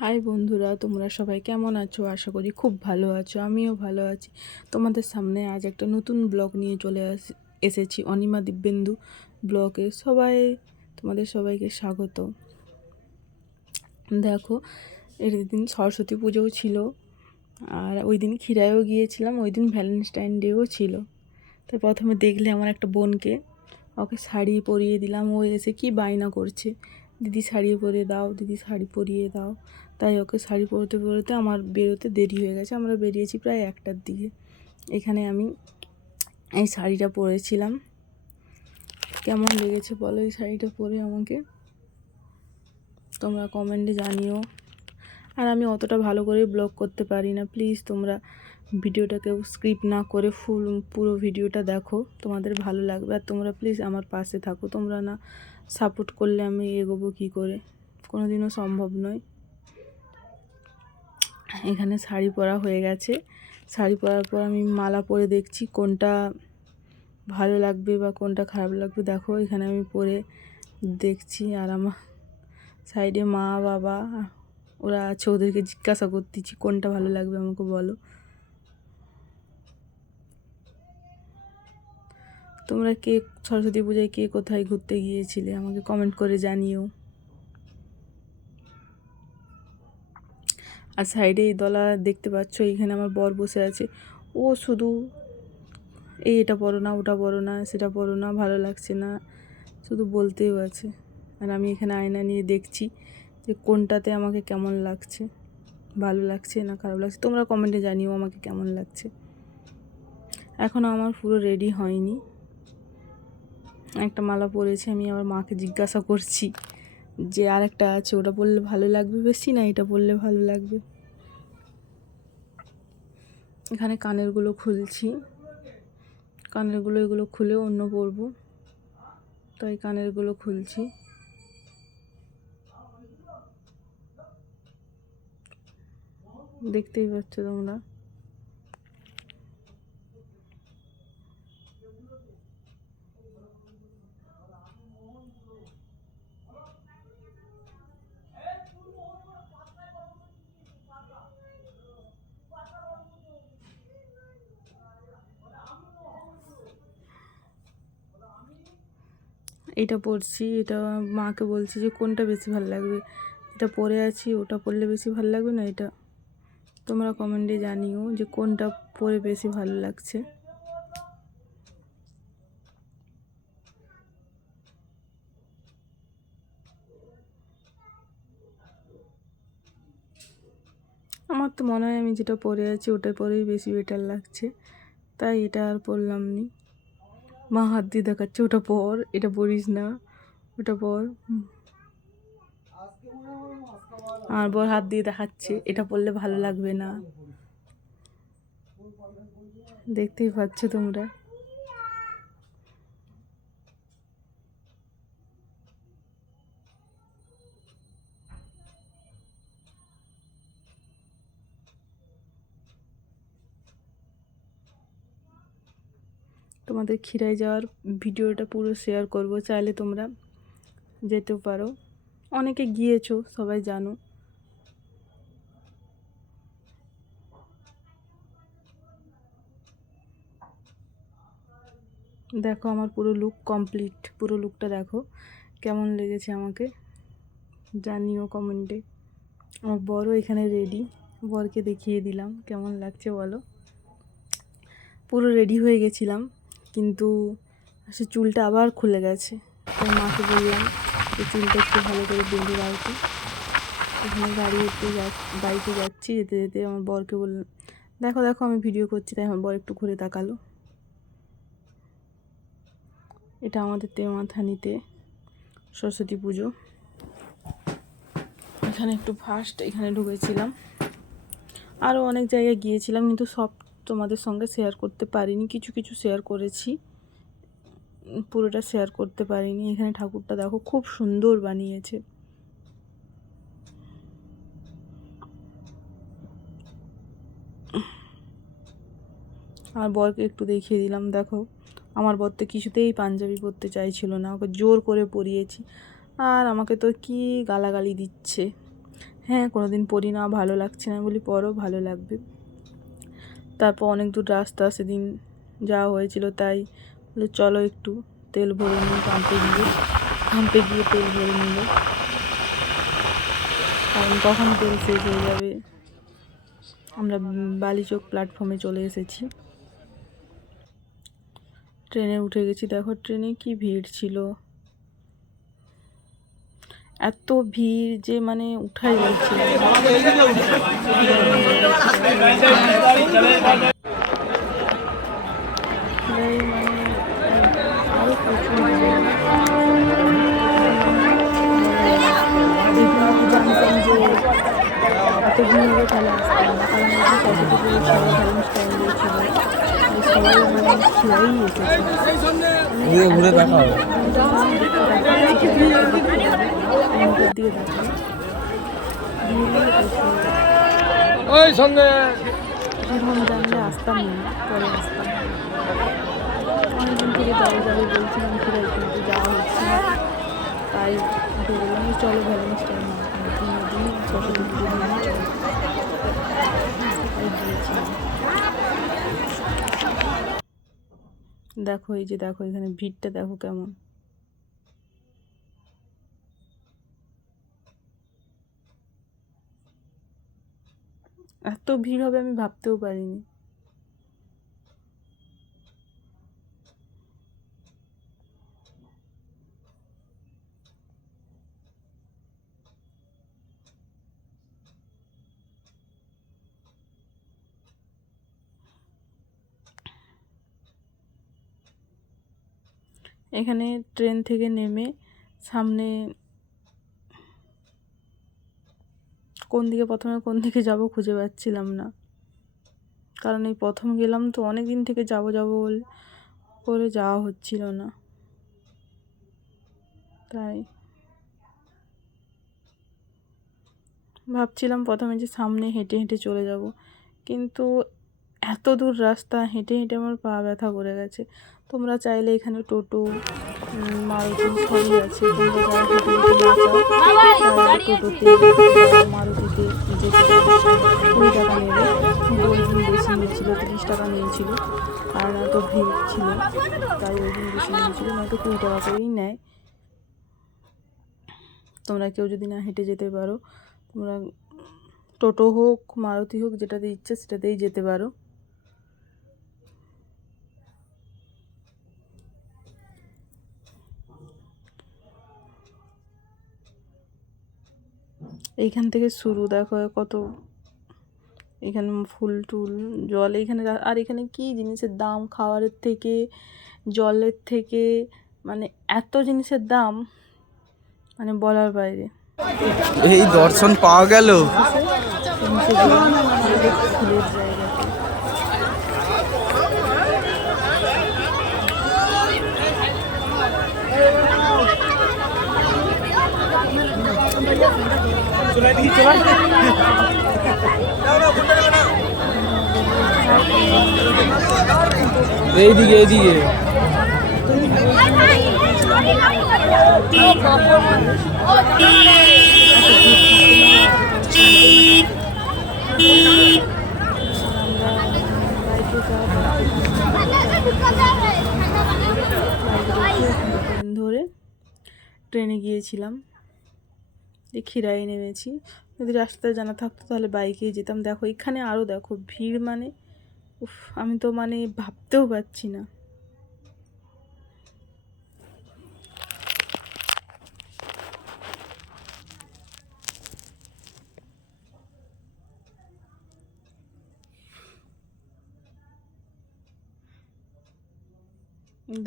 High বন্ধুরা, তোমরা সবাই কেমন আছো? আশা করি খুব ভালো আছো। আমিও ভালো আছি। তোমাদের সামনে আজ একটা নতুন ব্লগ নিয়ে এসেছি অনিমা দিব্যেন্দু ব্লগে। তোমাদের সবাইকে স্বাগত। দেখো, এর দিন সরস্বতী পুজোও ছিল, আর ওই দিন ক্ষীরায়ও গিয়েছিলাম, ওই দিন ভ্যালেন্টাইন ডেও ছিল। তাই প্রথমে দেখলে আমার একটা বোনকে, ওকে শাড়ি পরিয়ে দিলাম। ও এসে কি বায়না করছে, দিদি শাড়ি পরিয়ে দাও, দিদি শাড়ি পরিয়ে দাও। তাই ওকে শাড়ি পরতে পরতে আমার বেরোতে দেরি হয়ে গেছে। আমরা বেরিয়েছি প্রায় 1টার দিকে। এখানে আমি এই শাড়িটা পরেছিলাম। কেমন লেগেছে বলো এই শাড়িটা পরে আমাকে, তোমরা কমেন্টে জানিও। আর আমি অতটা ভালো করে ব্লগ করতে পারি না, প্লিজ তোমরা ভিডিওটাকে স্ক্রিপ্ট না করে পুরো ভিডিওটা দেখো, তোমাদের ভালো লাগবে। আর তোমরা প্লিজ আমার পাশে থাকো, তোমরা না সাপোর্ট করলে আমি এগোবো কী করে, কোনো দিনও সম্ভব নয়। এখানে শাড়ি পরা হয়ে গেছে। শাড়ি পরার পর আমি মালা পরে দেখছি কোনটা ভালো লাগবে বা কোনটা খারাপ লাগবে। দেখো এখানে আমি পরে দেখছি, আর আমার সাইডে মা বাবা ওরা আছে, ওদেরকে জিজ্ঞাসা করতেছি কোনটা ভালো লাগবে আমাকে বলো। তোমরা কে সরস্বতী পূজায় কে কোথায় ঘুরতে গিয়েছিলে আমাকে কমেন্ট করে জানিও। আর সাইডে এই দলা দেখতে পাচ্ছ, এইখানে আমার বর বসে আছে। ও শুধু এটা পরো না, ওটা পরো না, সেটা পরো না, ভালো লাগছে না, শুধু বলতেও আছে। আর আমি এখানে আয়না নিয়ে দেখছি যে কোনটাতে আমাকে কেমন লাগছে, ভালো লাগছে না খারাপ লাগছে। তোমরা কমেন্টে জানিও আমাকে কেমন লাগছে। এখনও আমার পুরো রেডি হয়নি। একটা মালা পরেছি, আমি আমার মাকে জিজ্ঞাসা করছি যে আরেকটা আছে, ওটা পরলে ভালো লাগবে বেশি না এটা পরলে ভালো লাগবে। এখানে কানেরগুলো খুলছি, এগুলো খুলে অন্য পরবো, তাই কানেরগুলো খুলছি। দেখতেই পাচ্ছ তোমরা। এটা পরছি, এটা মাকে বলছি যে কোনটা বেশি ভালো লাগবে, এটা পরে আছি ওটা পরলে বেশি ভালো লাগবে না এটা। তোমরা কমেন্টে জানিও যে কোনটা পরে বেশি ভালো লাগছে। আমার তো মনে হয় আমি যেটা পরে আছি ওটা পরেই বেশি বেটার লাগছে, তাই এটা আর পরলাম নি। মা হাত দিয়ে দেখাচ্ছে ওটা পর, এটা পরিস না, ওটা পর। আর বর হাত দিয়ে দেখাচ্ছে এটা পরলে ভালো লাগবে না। দেখতেই পাচ্ছ তোমরা। তোমাদের ক্ষীরায় যাওয়ার ভিডিওটা পুরো শেয়ার করব, চাইলে তোমরা যেতেও পারো। অনেকে গিয়েছো, সবাই জানো। দেখো আমার পুরো লুক কমপ্লিট, পুরো লুকটা দেখো কেমন লেগেছে আমাকে জানিও কমেন্টে। আমার বরও এখানে রেডি, বরকে দেখিয়ে দিলাম কেমন লাগছে বলো। পুরো রেডি হয়ে গেছিলাম, কিন্তু সে চুলটা আবার খুলে গেছে। তাই মাকে বললাম যে চুলটা একটু ভালো করে বেঁধে রাখতে। এখানে বাইকে যাচ্ছি, যেতে যেতে আমার বরকে বললাম দেখো দেখো আমি ভিডিও করছি, তাই আমার বর একটু ঘুরে তাকালো। এটা আমাদের তেমাথানিতে সরস্বতী পুজো। এখানে একটু ফার্স্ট এখানে ঢুকেছিলাম, আরও অনেক জায়গায় গিয়েছিলাম, কিন্তু সব তোমাদের সঙ্গে শেয়ার করতে পারিনি। কিছু কিছু শেয়ার করেছি, পুরোটা শেয়ার করতে পারিনি। এখানে ঠাকুরটা দেখো খুব সুন্দর বানিয়েছে। আমার বরকে একটু দেখিয়ে দিলাম। দেখো আমার বর তো কিছুতেই পাঞ্জাবি পরতে চাইছিল না, ওকে জোর করে পরিয়েছি। আর আমাকে তো কি গালাগালি দিচ্ছে। হ্যাঁ, কোনো দিন পড়ি না, ভালো লাগছে না বলি পরও ভালো লাগবে। তারপর অনেক দূর রাস্তা সেদিন যাওয়া হয়েছিল, তাই বলে চলো একটু তেল ভরে নিই পাম্পে গিয়ে তেল ভরে নিল, কারণ কখন তেল শেষ হয়ে যাবে। আমরা বালিচক প্ল্যাটফর্মে চলে এসেছি, ট্রেনে উঠে গেছি। দেখো ট্রেনে কি ভিড় ছিল, এত ভিড় যে মানে উঠাই যাচ্ছিল না। মানে আরও প্রচুর জানতাম যে এত ভিড় হবে তাহলে আসতাম না, কারণ এই যে সরস্বতী পুজোর সবাই ভ্যালেন্স টাইম ডে ছিল, সবাই মানে খিরাই এসেছে। ঘুরে দেখা হবে দিয়ে দেখা এখন জানলে আসতাম না, পরে আসতাম। অনেকদিন থেকে যাবো বলছিলাম ফিরে, কিন্তু যাওয়া হচ্ছে না, তাই বললাম চলো ভ্যালেন্স টাইম দিন সরস্বতী পুজো দিন চলো, তাই গিয়েছিলাম। দেখো এই যে দেখো এখানে ভিড়টা দেখো কেমন, এত ভিড় হবে আমি ভাবতেও পারিনি। এখানে ট্রেন থেকে নেমে সামনে প্রথমে কোন দিকে যাব খুঁজে পাচ্ছিলাম না, কারণ এই প্রথম গেলাম তো, অনেক দিন থেকে যাবো বলে করে যাওয়া হচ্ছিল না, তাই ভাবছিলাম প্রথমে যে সামনে হেঁটে হেঁটে চলে যাব, কিন্তু এত দূর রাস্তা হেঁটে হেঁটে আমার পা ব্যথা করে গেছে। তোমরা চাইলে এখানে টোটো, মারুতি সবই আছে, তোমরা যারা হেঁটে হেঁটে না চাও তারা টোটোতে মারুতিতে যেতে পারো। 20 টাকা নেবে, কিন্তু ওই দিন বেশি নিয়েছিল, 30 টাকা নিয়েছিল, কারণ এত ভিড় ছিল তাই ওই দিন বেশি নিয়েছিল, নয়তো 20 টাকা করেই নেয়। তোমরা কেউ যদি না হেঁটে যেতে পারো, তোমরা টোটো হোক মারুতি হোক যেটাতে ইচ্ছে সেটাতেই যেতে পারো। এইখান থেকে শুরু, দেখো কত এখানে ফুল টুল জল, এইখানে আর এখানে কি জিনিসের দাম, খাবারের থেকে জলের থেকে মানে এত জিনিসের দাম মানে বলার বাইরে। এই দর্শন পাওয়া গেল। ফুলের জায়গাতে এইদিকে এইদিকে ধরে ট্রেনে গিয়েছিলাম, খিরাই নেমেছি। যদি রাস্তায় জানা থাকতো তাহলে বাইকেই যেতাম। দেখো এখানে আরও দেখো ভিড়, মানে উফ, আমি তো মানে ভাবতেও পারছি না।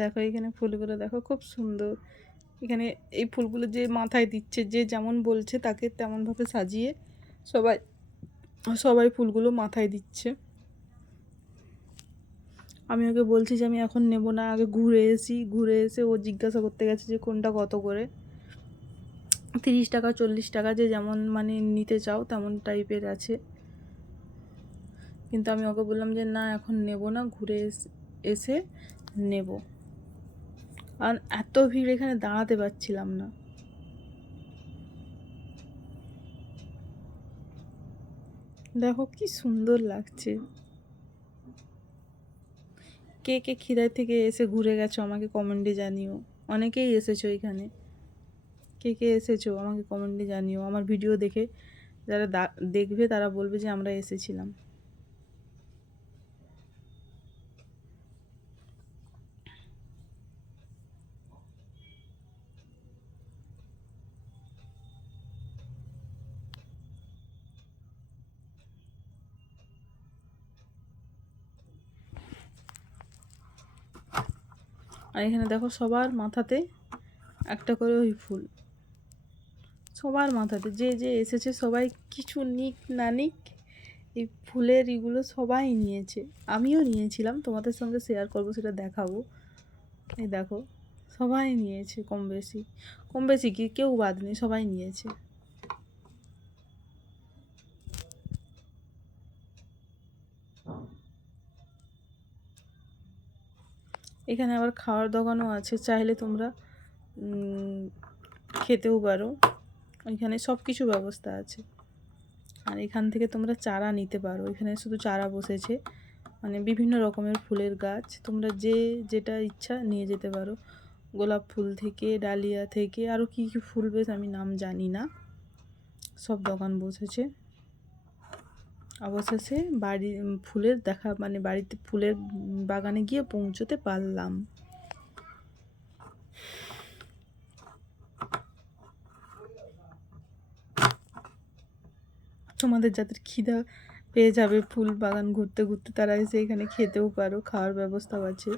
দেখো এখানে ফুলগুলো দেখো খুব সুন্দর, এখানে এই ফুলগুলো যে মাথায় দিচ্ছে, যে যেমন বলছে তাকে তেমনভাবে সাজিয়ে সবাই সবাই ফুলগুলো মাথায় দিচ্ছে। আমি ওকে বলছি যে আমি এখন নেব না, আগে ঘুরে এসে ও জিজ্ঞাসা করতে গেছে যে কোনটা কত করে, 30 টাকা 40 টাকা, যে যেমন মানে নিতে চাও তেমন টাইপের আছে। কিন্তু আমি ওকে বললাম যে না এখন নেব না, ঘুরে এসে নেব, কারণ এত ভিড় এখানে দাঁড়াতে পারছিলাম না। দেখো কি সুন্দর লাগছে। কে কে খিরাই থেকে এসে ঘুরে গেছো আমাকে কমেন্টে জানিও। অনেকেই এসেছো এখানে, কে কে এসেছো আমাকে কমেন্টে জানিও। আমার ভিডিও দেখে যারা দেখবে তারা বলবে যে আমরা এসেছিলাম। আর এখানে দেখো সবার মাথাতে একটা করে ওই ফুল, সবার মাথাতে যে যে এসেছে সবাই কিছু নিক না নিক এই ফুলের এগুলো সবাই নিয়েছে। আমিও নিয়েছিলাম, তোমাদের সঙ্গে শেয়ার করবো, সেটা দেখাবো। এই দেখো সবাই নিয়েছে, কম বেশি কি কেউ বাদ নেই, সবাই নিয়েছে। এখানে আবার খাওয়ার দোকানও আছে, চাইলে তোমরা খেতেও পারো। এখানে সব কিছু ব্যবস্থা আছে। আর এখান থেকে তোমরা চারা নিতে পারো, এখানে শুধু চারা বসেছে, মানে বিভিন্ন রকমের ফুলের গাছ, তোমরা যে যেটা ইচ্ছা নিয়ে যেতে পারো। গোলাপ ফুল থেকে, ডালিয়া থেকে, আরও কী কী ফুল বেশ আমি নাম জানি না, সব দোকান বসেছে। অবশেষে বাড়ি ফুলের দেখা, মানে বাড়িতে ফুলের বাগানে গিয়ে পৌঁছতে পারলাম। তোমাদের যাদের খিদা পেয়ে যাবে ফুল বাগান ঘুরতে ঘুরতে, তারা এসে এখানে খেতেও পারো, খাওয়ার ব্যবস্থাও আছে।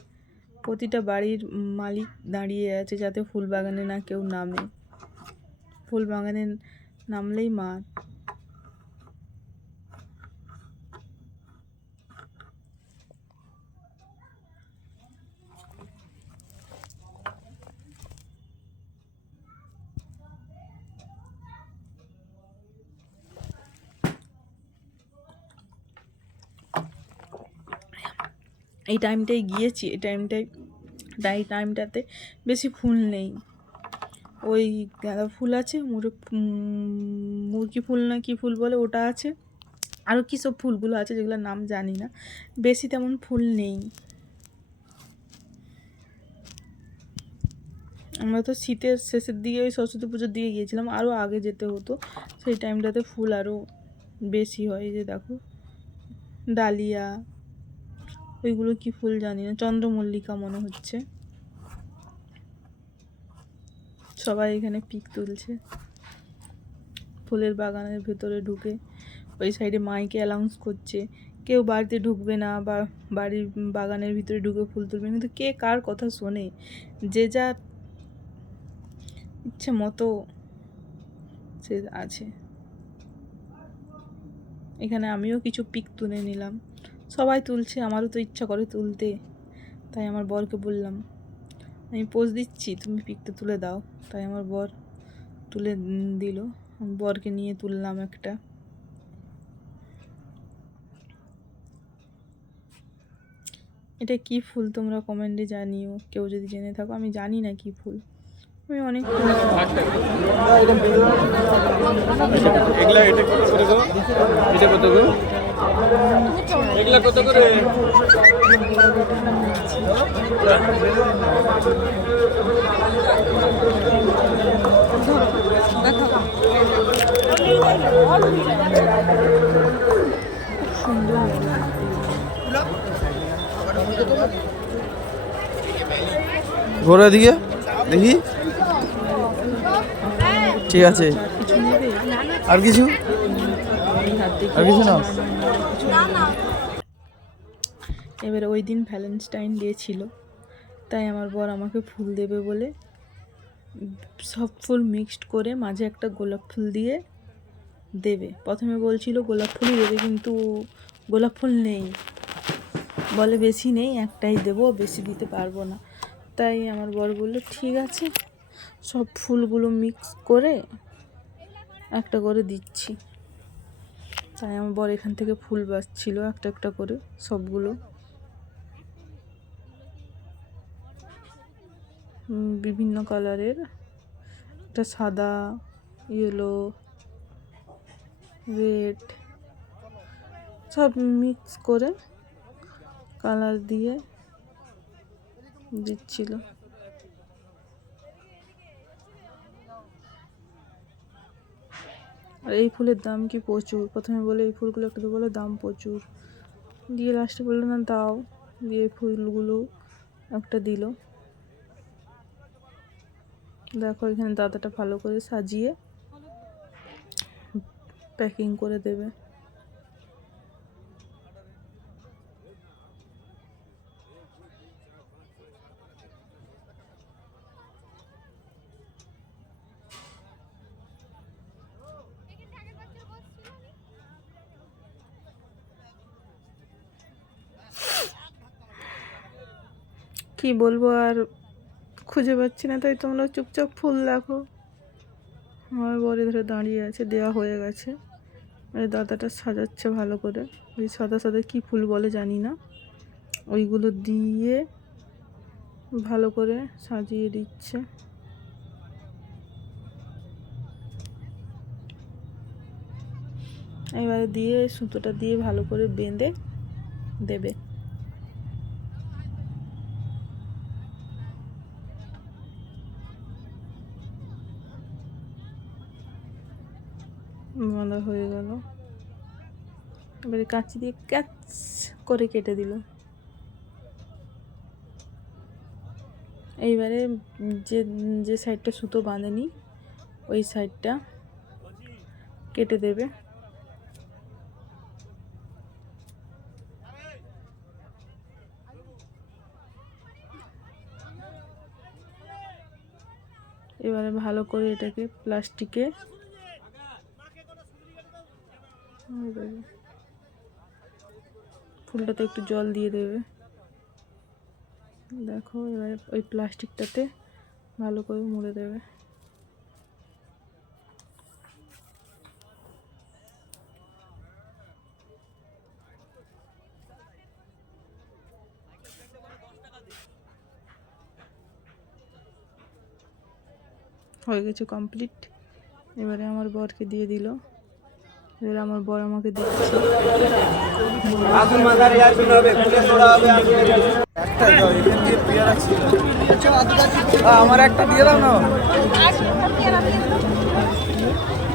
প্রতিটা বাড়ির মালিক দাঁড়িয়ে আছে যাতে ফুল বাগানে না কেউ নামে, ফুল বাগানে নামলেই মার। এই টাইমটায় গিয়েছি, এই টাইমটাতে বেশি ফুল নেই। ওই গাঁদা ফুল আছে, মুরগি ফুল না কী ফুল বলে ওটা আছে, আরও কী সব ফুলগুলো আছে যেগুলোর নাম জানি না, বেশি তেমন ফুল নেই। আমরা তো শীতের শেষের দিকে ওই সরস্বতী পুজোর দিকে গিয়েছিলাম, আরও আগে যেতে হতো, সেই টাইমটাতে ফুল আরও বেশি হয়। এই যে দেখো ডালিয়া, ওইগুলো কি ফুল জানি না, চন্দ্রমল্লিকা মনে হচ্ছে। সবাই এখানে পিক তুলছে ফুলের বাগানের ভেতরে ঢুকে। ওই সাইডে মাইকে অ্যানাউন্স করছে কেউ বাড়িতে ঢুকবে না, বা বাড়ির বাগানের ভিতরে ঢুকে ফুল তুলবে, কিন্তু কে কার কথা শোনে, যে যার ইচ্ছে মতো সে আছে। এখানে আমিও কিছু পিক তুলে নিলাম, সবাই তুলছে, আমারও তো ইচ্ছা করে তুলতে, তাই আমার বরকে বললাম আমি পোজ দিচ্ছি, তুমি পিকটা তুলে দাও। তাই আমার বর তুলে দিল, আমি বরকে নিয়ে তুললাম একটা। এটা কি ফুল তোমরা কমেন্টে জানিও, কেউ যদি জেনে থাকো, আমি জানি না কি ফুল, আমি অনেক সুন্দর ঘোরা দিকে দেখি, ঠিক আছে। কিছু নেবে আর কিছু, আর কিছু না। এবারে ওই দিন ভ্যালেন্টাইন ডে ছিল, তাই আমার বর আমাকে ফুল দেবে বলে সব ফুল মিক্সড করে মাঝে একটা গোলাপ ফুল দিয়ে দেবে। প্রথমে বলছিল গোলাপ ফুলই দেবে, কিন্তু গোলাপ ফুল নেই, বলে বেশি নেই, একটাই দেবো, বেশি দিতে পারবো না। তাই আমার বর বললো ঠিক আছে, সব ফুলগুলো মিক্স করে একটা করে দিচ্ছি। তাই আমার বর এখান থেকে ফুল বাছছিল একটা একটা করে সবগুলো, বিভিন্ন কালারের, একটা সাদা, ইয়েলো, রেড, সব মিক্স করে কালার দিয়ে দিচ্ছিল। আর এই ফুলের দাম কি প্রচুর। প্রথমে বলে এই ফুলগুলো একটু বলে দাম প্রচুর, দিয়ে লাস্টে বললো না দাও, দিয়ে ফুলগুলো একটা দিল। দেখো এখানে দাদাটা ভালো করে সাজিয়ে প্যাকিং করে দেবে। কি বলবো আর, খুঁজে পাচ্ছি না, তাই তোমরা চুপচাপ ফুল দেখো। আমার বরে ধরে দাঁড়িয়ে আছে, দেওয়া হয়ে গেছে। আর দাদাটা সাজাচ্ছে ভালো করে, ওই সাদা সাদা কী ফুল বলে জানি না, ওইগুলো দিয়ে ভালো করে সাজিয়ে দিচ্ছে। এবারে দিয়ে সুতোটা দিয়ে ভালো করে বেঁধে দেবে। বাঁধা হয়ে গেল, এবারে কাঁচি দিয়ে ক্যাচ করে কেটে দিল। এইবারে যে যে সাইডটা সুতো বাঁধেনি ওই সাইডটা কেটে দেবে। এবারে ভালো করে এটাকে প্লাস্টিকে ফুলটাতে একটু জল দিয়ে দেবে। দেখো এবারে ওই প্লাস্টিকটাতে ভালো করে মুড়ে দেবে। হয়ে গেছে কমপ্লিট। এবারে আমার বরকে দিয়ে দিল, এবারে আমার বর আমাকে দিচ্ছে। আমার একটা দিয়ে দাও না,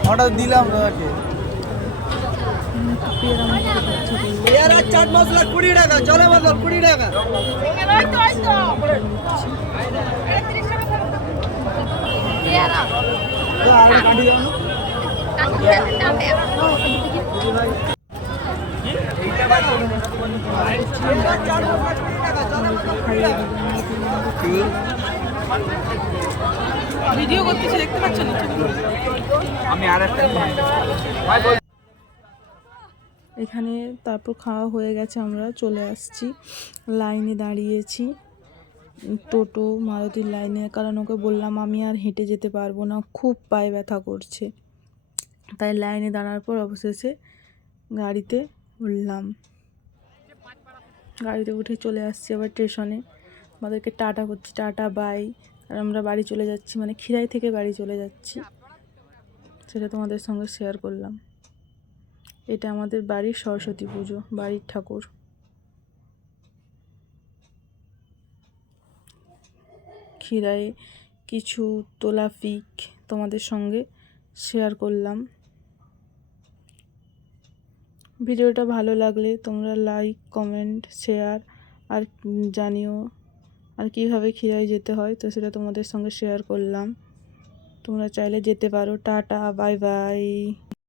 অর্ডার দিলাম দাদাকে। চাট মশলা 20 টাকা, জলে বদল 20 টাকা। ভিডিও করতেছি, দেখতে পাচ্ছ না? আমি আর একটা এখানে তারপর খাওয়া হয়ে গেছে, আমরা চলে আসছি, লাইনে দাঁড়িয়েছি টোটো মারুতির লাইনে। কারণ ওকে বললাম আমি আর হেঁটে যেতে পারবো না, খুব পায়ে ব্যথা করছে। তাই লাইনে দাঁড়ার পর অবশেষে গাড়িতে উঠলাম। গাড়িতে উঠে চলে আসছি আবার স্টেশনে। আমাদেরকে টাটা করছি, টাটা বাই। আর আমরা বাড়ি চলে যাচ্ছি, মানে খিরাই থেকে বাড়ি চলে যাচ্ছি, সেটা তোমাদের সঙ্গে শেয়ার করলাম। এটা আমাদের বাড়ির সরস্বতী পুজো, বাড়ির ঠাকুর। খিরাই কিছু তোলা পিক তোমাদের সঙ্গে শেয়ার করলাম। ভিডিওটা ভালো লাগলে তোমরা লাইক, কমেন্ট, শেয়ার আর জানিও। আর কীভাবে খিরাই যেতে হয় তো সেটা তোমাদের সঙ্গে শেয়ার করলাম। তোমরা চাইলে যেতে পারো। Tata, bye bye.